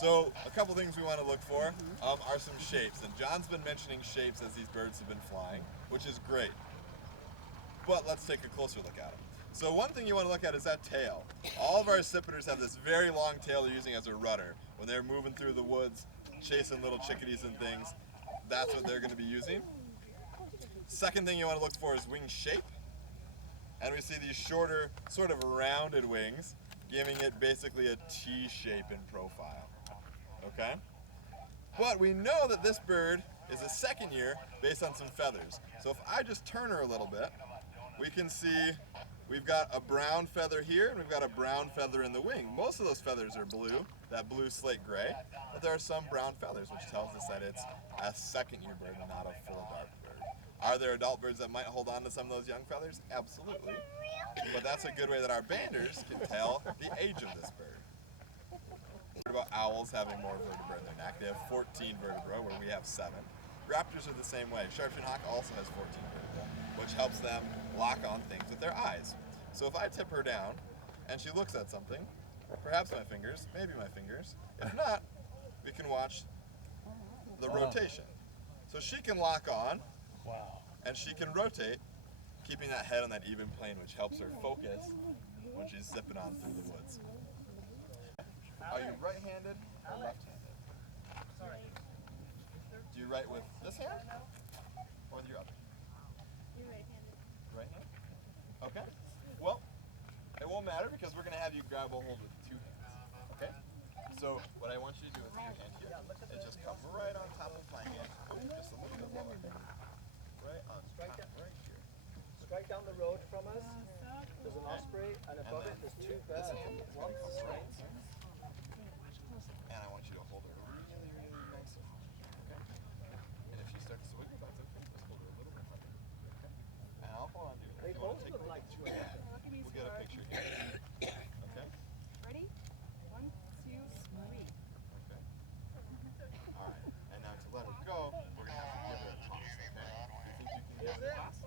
So a couple things we want to look for are some shapes. And John's been mentioning shapes as these birds have been flying, which is great. But let's take a closer look at them. So one thing you want to look at is that tail. All of our accipiters have this very long tail they're using as a rudder. When they're moving through the woods, chasing little chickadees and things, that's what they're going to be using. Second thing you want to look for is wing shape. And we see these shorter, sort of rounded wings, giving it basically a T shape in profile. Okay? But we know that this bird is a second year based on some feathers. So if I just turn her a little bit, we can see we've got a brown feather here and we've got a brown feather in the wing. Most of those feathers are blue, that blue slate gray, but there are some brown feathers, which tells us that it's a second year bird and not a full dark bird. Are there adult birds that might hold on to some of those young feathers? Absolutely. But that's a good way that our banders can tell the age of this bird. What about owls having more vertebrae in their neck? They have 14 vertebrae where we have 7. Raptors are the same way. Sharpshin hawk also has 14 vertebrae, which helps them lock on things with their eyes. So if I tip her down and she looks at something, perhaps my fingers, maybe my fingers. If not, we can watch the rotation. So she can lock on, and she can rotate, keeping that head on that even plane, which helps her focus when she's zipping on through the woods. Are you right-handed or left-handed? Do you write with this hand or with your other? You're right-handed. Right-handed? Okay. Well, it won't matter because we're going to have you grab a hold with 2 hands. Okay? So what I want you to do with your hand here is just come right on top of my hand. Just a little bit lower. Right on top, right here. Straight down the road from us, there's an osprey, and above it there's 2 birds. One's straight. And I want you to hold her really, really nice. Okay? And if she starts to wiggle, that's okay. Just hold her a little bit harder. Okay? And I'll hold on to her. They both look like twins. We'll get a picture here. Okay? Ready? 1, 2, 3. Okay. Alright. And now to let her go, we're going to have to give her a toss. Okay? Do you think you can give her a toss?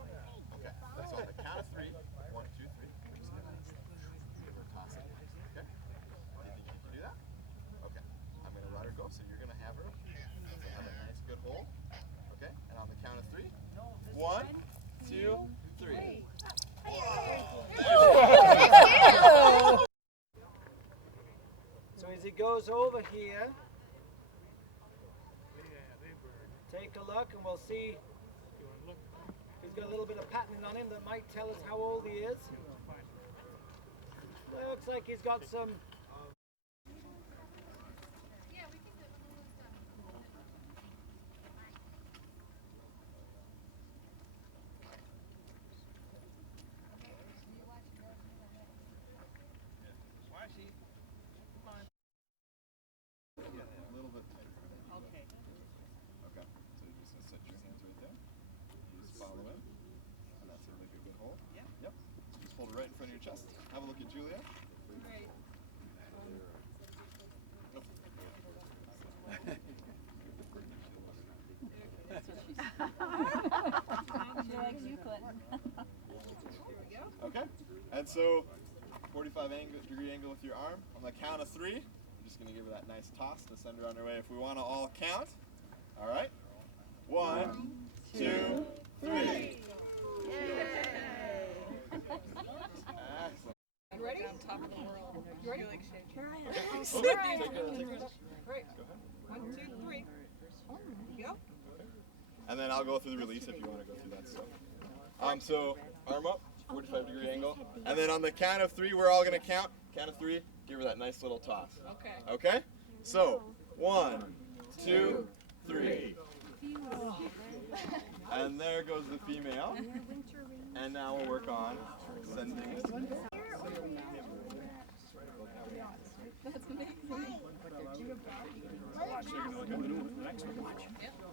Okay. So on the count of 3, 1, 2, 3, we're just going to give her a toss. Okay? Do you think you can do that? Okay. I'm going to let her go, so you're going to have her have a nice good hold. Okay? And on the count of 3, 1, 2, 3. So as he goes over here, take a look and we'll see. He's got a little bit of patterning on him that might tell us how old he is. Looks like he's got some. A little bit tighter. Okay. Okay. So you're just going to set your hands right there. You just follow in. And that's like a good hold. Yeah. Yep. Just hold it right in front of your chest. Have a look at Julia. Right. Nope. She likes you, Clinton. Okay. And so 45-degree angle with your arm. On the count of 3, we're just going to give her that nice toss to send her on her way. If we want to all count. All right. 1, 2, 3. Yay! Excellent. Ready? On top of the world. You ready? Okay, Right. 1, 2, 3. Go. and then I'll go through the release if you want to go through that stuff. So arm up, 45-degree angle, and then on the count of 3, we're all going to count. Count of 3, give her that nice little toss. Okay. Okay? So 1, 2, 3. And there goes the female. And now we'll work on sending it. That's amazing.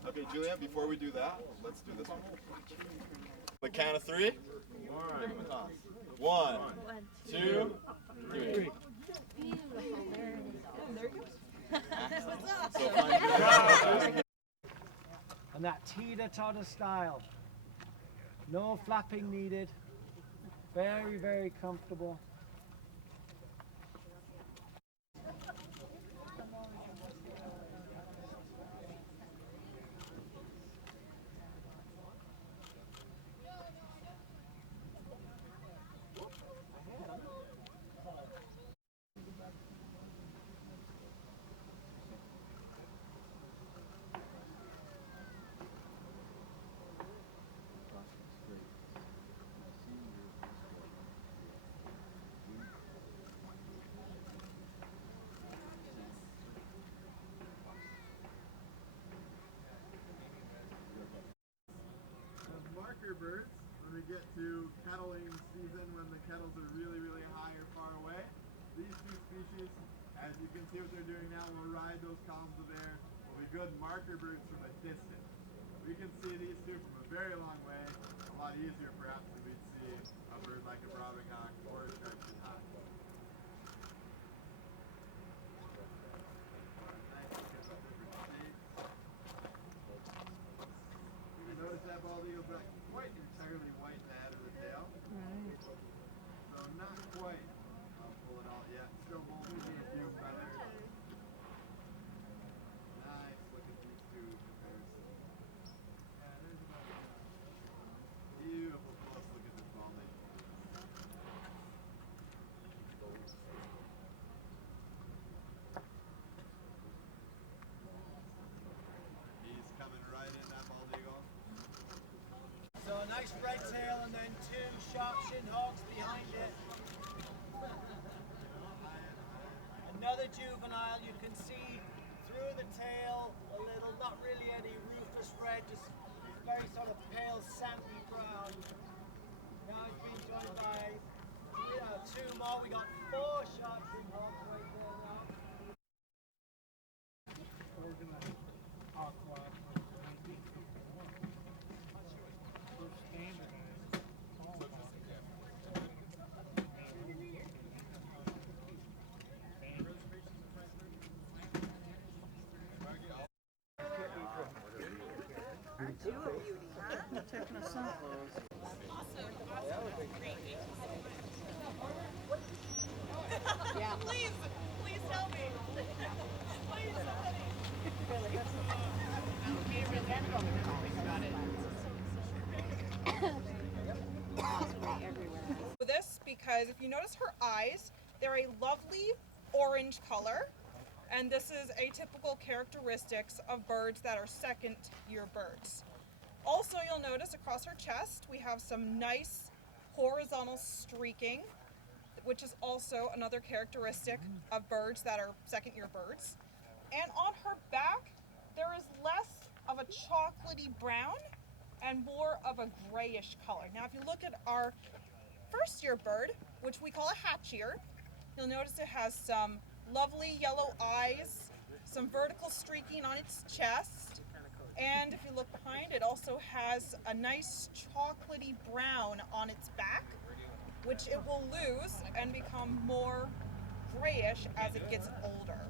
Okay, Julia, before we do that, let's do this one. The count of 3. Give him a toss. 1, 2, 3. So find And that teeter-totter style. No flapping needed. Very, very comfortable. birds when we get to kettling season, when the kettles are really, really high or far away. These two species, as you can see what they're doing now, will ride those columns of air, will be good marker birds from a distance. We can see these two from a very long way, a lot easier perhaps than we'd see a bird like a bobbing hawk or a sharp-shinned hawk. Notice that bald eagle's not quite entirely white in the head of the tail. Right. So not quite full at all yet. Still molding a few feathers. Nice look at these two comparisons. Yeah, there's about a beautiful close look at this bald eagle. He's coming right in, that bald eagle. So a nice red tail and then two sharp-shinned hawks behind it. Another juvenile, you can see through the tail a little, not really any rufous red, just very sort of pale sandy brown. Now it's been joined by two more. We got four sharp-shinned hawks right there now. We're gonna hawk watch. Please, please help me. Please, somebody. This because if you notice her eyes, they're a lovely orange color, and this is a typical characteristics of birds that are second-year birds. Also, you'll notice across her chest we have some nice horizontal streaking, which is also another characteristic of birds that are second-year birds. And on her back, there is less of a chocolatey brown and more of a grayish color. Now, if you look at our first-year bird, which we call a hatchier, you'll notice it has some lovely yellow eyes, some vertical streaking on its chest, and if you look behind, it also has a nice chocolatey brown on its back, which it will lose and become more grayish as it gets older.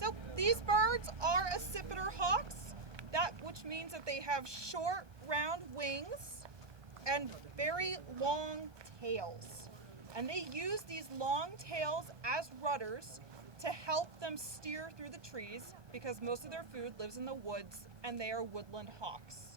So these birds are accipiter hawks, which means that they have short, round wings and very long tails. And they use these long tails as rudders to help them steer through the trees because most of their food lives in the woods and they are woodland hawks.